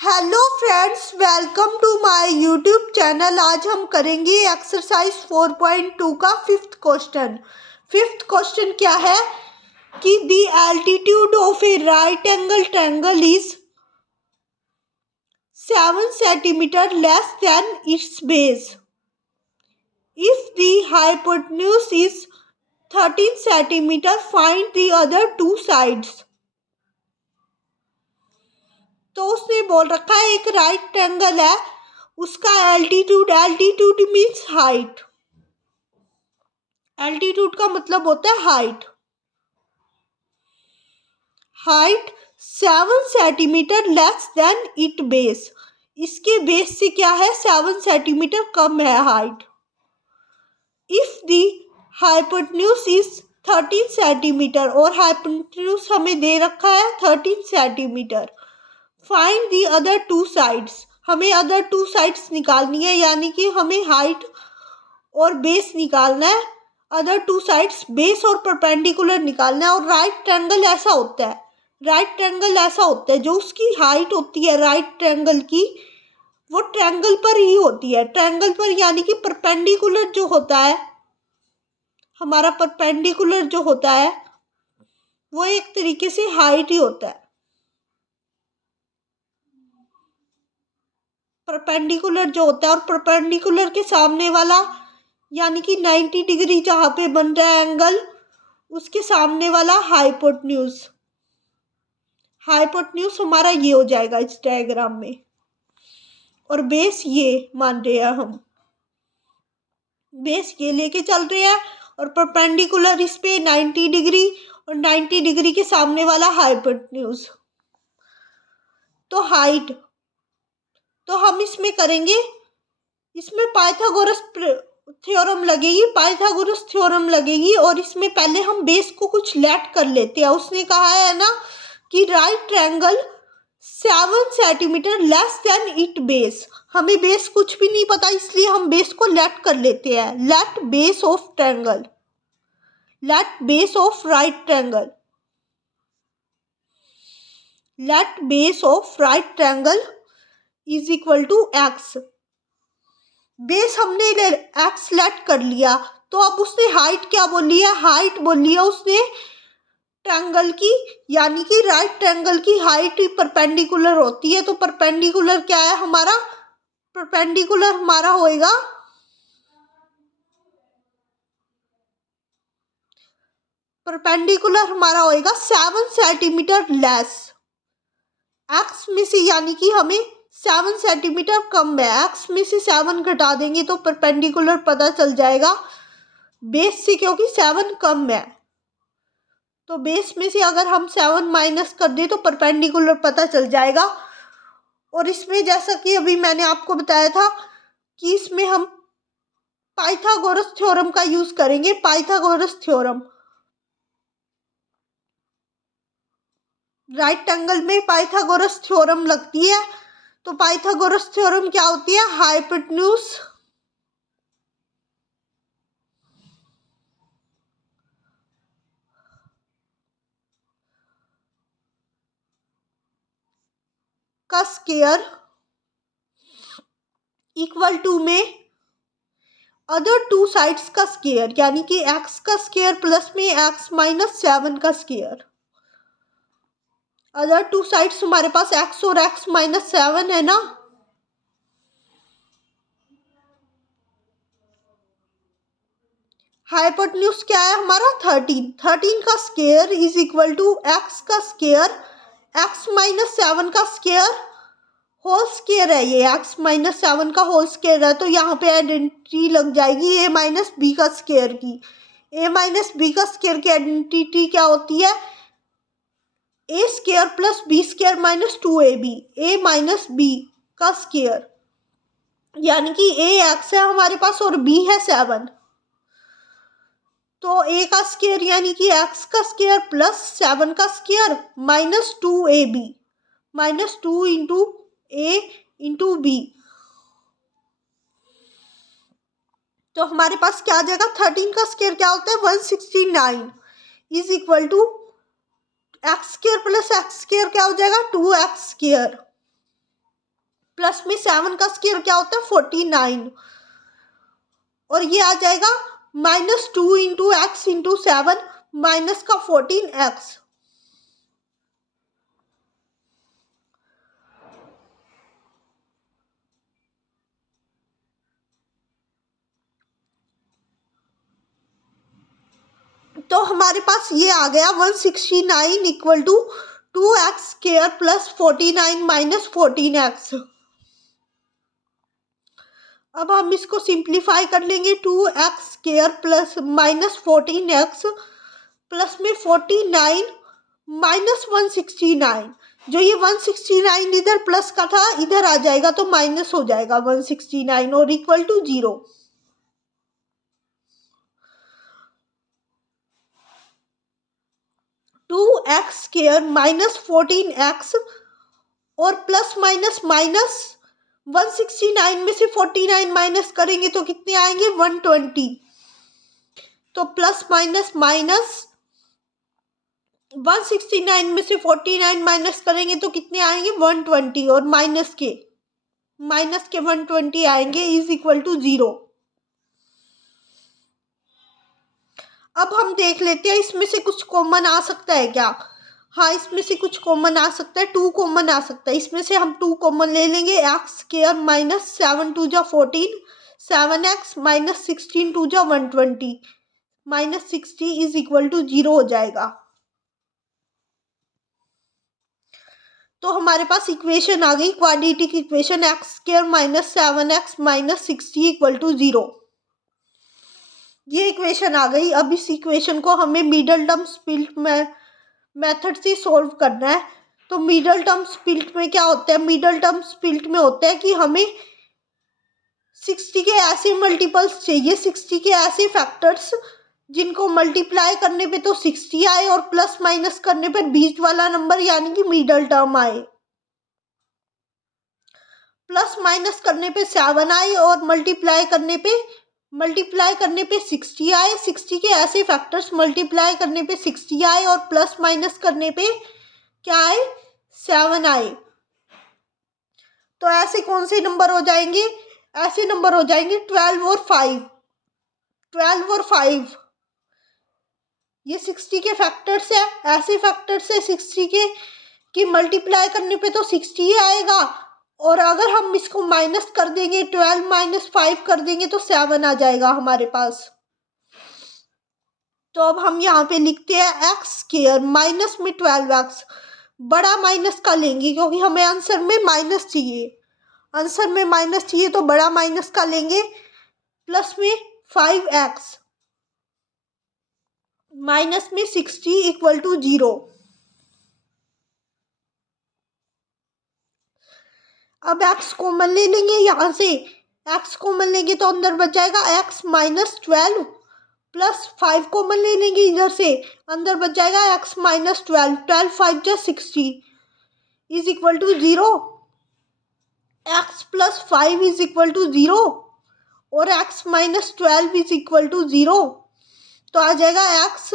Hello friends, welcome to my YouTube channel. आज हम करेंगे एक्सरसाइज 4.2 का फिफ्थ क्वेश्चन। फिफ्थ क्वेश्चन क्या है कि the altitude of A right angle triangle is 7 centimetre less than it's base if the hypotenuse is 13 centimetre. Find the other two sides. तो उसने बोल रखा है एक राइट ट्रायंगल है, उसका एल्टीट्यूड मीन्स हाइट। एल्टीट्यूड का मतलब होता है height. Height 7 centimetre less than it base. इसके बेस से क्या है, 7 सेंटीमीटर कम है height. If the hypotenuse is 13 centimetre, और हाइपोटेन्यूज हमें दे रखा है 13 centimetre. Find the other two sides. हमें अदर टू साइड्स निकालनी है, यानी कि हमें हाइट और बेस निकालना है। अदर टू साइड्स बेस और परपेंडिकुलर निकालना है। और राइट ट्रायंगल ऐसा होता है, जो उसकी हाइट होती है राइट ट्रायंगल की, वो ट्रायंगल पर ही होती है। ट्रायंगल पर यानी कि परपेंडिकुलर जो होता है, हमारा परपेंडिकुलर जो होता है वो एक तरीके से हाइट ही होता है। परपेंडिकुलर जो होता है, और परपेंडिकुलर के सामने वाला यानी कि 90 डिग्री जहाँ पे बन रहा है एंगल, उसके सामने वाला हाइपोटेन्यूज हमारा ये हो जाएगा इस डायग्राम में। और बेस ये मान रहे हैं हम, बेस ये लेके चल रहे हैं, और परपेंडिकुलर इस पे 90 डिग्री, और 90 डिग्री के सामने वाला हाइपोटेन्यूज। तो हाइट तो हम इसमें करेंगे, इसमें पाइथागोरस थ्योरम लगेगी। और इसमें पहले हम बेस को कुछ लेट कर लेते हैं। उसने कहा है ना कि right triangle 7 centimetre less than it base. हमें बेस कुछ भी नहीं पता, इसलिए हम बेस को लेट कर लेते हैं। Let base of right triangle is equal to x. Base हमने एक्स लेट कर लिया, तो अब उसने हाइट क्या बोली है, उसने ट्रायंगल की, यानी कि राइट ट्रायंगल की हाइट परपेंडिकुलर होती है। तो परपेंडिकुलर क्या है हमारा, परपेंडिकुलर हमारा होएगा 7 सेंटीमीटर लेस एक्स में से, यानी कि हमें 7 सेंटीमीटर कम है। एक्स में से 7 घटा देंगे तो परपेंडिकुलर पता चल जाएगा बेस से, क्योंकि 7 कम है। तो बेस में से अगर हम 7 माइनस कर दें तो परपेंडिकुलर पता चल जाएगा। और इसमें जैसा कि अभी मैंने आपको बताया था कि इसमें हम पाइथागोरस थ्योरम का यूज करेंगे। पाइथागोरस थ्योरम राइट एंगल में पाइथागोरस थ्योरम लगती है। तो पाइथागोरस थ्योरम क्या होती है, हाइपोटेन्यूज का स्क्वायर इक्वल टू में अदर टू साइड्स का स्क्वायर, यानी कि एक्स का स्क्वायर प्लस में एक्स माइनस 7 का स्क्वायर। अदर टू साइड्स हमारे पास एक्स और एक्स माइनस 7 है ना। हाइपोटेन्यूज क्या है हमारा 13 का square is equal to x का स्क्वायर, एक्स माइनस 7 का स्क्वायर होल स्क्वायर है। ये एक्स माइनस 7 का होल स्क्वायर है, तो यहाँ पे आइडेंटिटी लग जाएगी ए माइनस बी का स्क्वायर की। ए माइनस बी का स्क्वायर की आइडेंटिटी क्या होती है, A square plus B square minus 2ab। A minus B का स्क्वायर, यानी कि ए एक्स है हमारे पास और बी है 7। तो ए का स्क्वायर यानी कि एक्स का स्क्वायर प्लस 7 का square minus 2ab, minus 2 into A into B. तो हमारे पास क्या आ जाएगा, 13 का स्क्वायर क्या होता है 169 is equal to x square plus x square क्या हो जाएगा 2x स्क्वायर। प्लस में 7 का स्क्वायर क्या होता है 49, और ये आ जाएगा -2 इंटू एक्स इंटू 7 माइनस का 14x। तो हमारे पास ये आ गया 169 equal to 2x square plus 49 minus 14x। अब हम इसको सिंप्लीफाई कर लेंगे, 2x square plus minus 14x plus में 49 माइनस 169। जो ये 169 इधर प्लस का था इधर आ जाएगा तो माइनस हो जाएगा 169 और equal to 0। Two x square minus 14x और प्लस माइनस माइनस 169 में से 49 माइनस करेंगे तो कितने आएंगे 120। तो प्लस माइनस माइनस 169 में से 49 माइनस करेंगे तो कितने आएंगे 120 और माइनस के 120 आएंगे इज इक्वल टू 0। अब हम देख लेते हैं इसमें से कुछ कॉमन आ सकता है क्या। हाँ, इसमें से कुछ कॉमन आ सकता है, 2 कॉमन आ सकता है। इसमें से हम 2 कॉमन ले लेंगे, एक्स स्क्वायर माइनस 7 2 जा 14, 7x माइनस 16 2 जा 120, माइनस 60 इज इक्वल टू 0 हो जाएगा। तो हमारे पास इक्वेशन आ गई, quadratic equation x square minus 7x minus 60 equal to 0। ये इक्वेशन आ गई। अब इस इक्वेशन को हमें मिडल टर्म स्प्लिट मेथड से सॉल्व करना है। तो मिडल टर्म स्प्लिट में क्या होता है, मिडल टर्म स्प्लिट में होता है कि हमें 60 के ऐसे मल्टीपल्स चाहिए, 60 के ऐसे फैक्टर्स जिनको मल्टीप्लाई करने पे तो 60 आए और प्लस माइनस करने पर बीच वाला नंबर यानी कि मिडल टर्म आए। प्लस माइनस करने पे 7 आए और मल्टीप्लाई करने पे 60 आए। 60 के ऐसे फैक्टर्स मल्टीप्लाई करने पे 60 आए और प्लस माइनस करने पे क्या आए 7 आए। तो ऐसे कौन से नंबर हो जाएंगे, ऐसे नंबर हो जाएंगे 12 और 5। 12 और 5 ये 60 के फैक्टर्स है, ऐसे फैक्टर्स है 60 के कि मल्टीप्लाई करने पे तो 60 ही आएगा और अगर हम इसको माइनस कर देंगे 12 माइनस 5 कर देंगे तो 7 आ जाएगा हमारे पास। तो अब हम यहाँ पे लिखते हैं एक्स स्क्वायर माइनस में 12x, बड़ा माइनस का लेंगे क्योंकि हमें आंसर में माइनस चाहिए, आंसर में माइनस चाहिए तो बड़ा माइनस का लेंगे, प्लस में 5x माइनस में 60 इक्वल टू 0। अब x कॉमन ले लेंगे, यहाँ से x कॉमन लेंगे तो अंदर बच जाएगा x माइनस 12 प्लस 5 कॉमन ले लेंगे इधर से, अंदर बच जाएगा x माइनस 12, 12 5 जा 60 is equal to 0। x plus 5 is equal to 0 और x minus 12 is equal to 0। तो आ जाएगा x,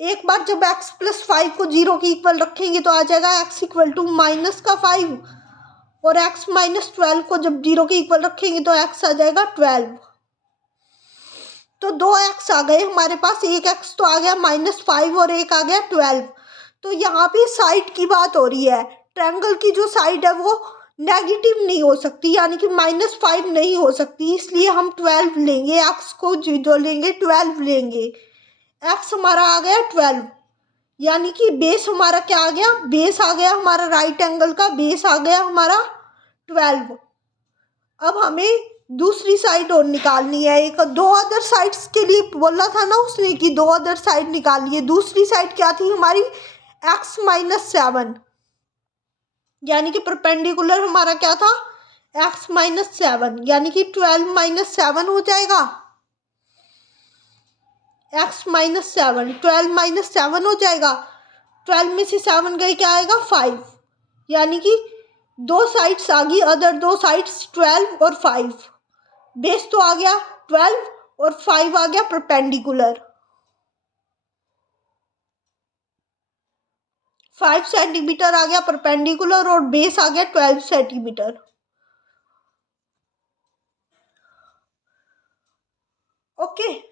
एक बार जब x प्लस 5 को 0 के इक्वल रखेंगे तो आ जाएगा x इक्वल टू माइनस का 5 और x माइनस 12 को जब 0 के इक्वल रखेंगे तो x आ जाएगा 12। तो 2x आ गए हमारे पास, एक x तो आ गया -5 और एक आ गया 12। तो यहाँ पे साइड की बात हो रही है, ट्रायंगल की जो साइड है वो नेगेटिव नहीं हो सकती यानी कि -5 नहीं हो सकती, इसलिए हम 12 लेंगे, x को जो लेंगे 12 लेंगे। x हमारा आ गया 12 यानी कि बेस हमारा क्या आ गया, बेस आ गया हमारा राइट एंगल का बेस आ गया हमारा 12। अब हमें दूसरी साइड और निकालनी है, एक दो अदर साइड्स के लिए बोला था ना उसने कि दो अदर साइड निकालिए। दूसरी साइड क्या थी हमारी x माइनस 7 यानी कि परपेंडिकुलर हमारा क्या था x माइनस 7 यानी कि 12 माइनस 7 हो जाएगा, x माइनस 7 12 माइनस 7 हो जाएगा। 12 में से 7 गए क्या आएगा 5 यानी कि दो साइड्स आ गई, अदर दो साइड्स 12 और 5। बेस तो आ गया 12 और 5 आ गया परपेंडिकुलर। 5 सेंटीमीटर आ गया परपेंडिकुलर और बेस आ गया 12 सेंटीमीटर। Okay.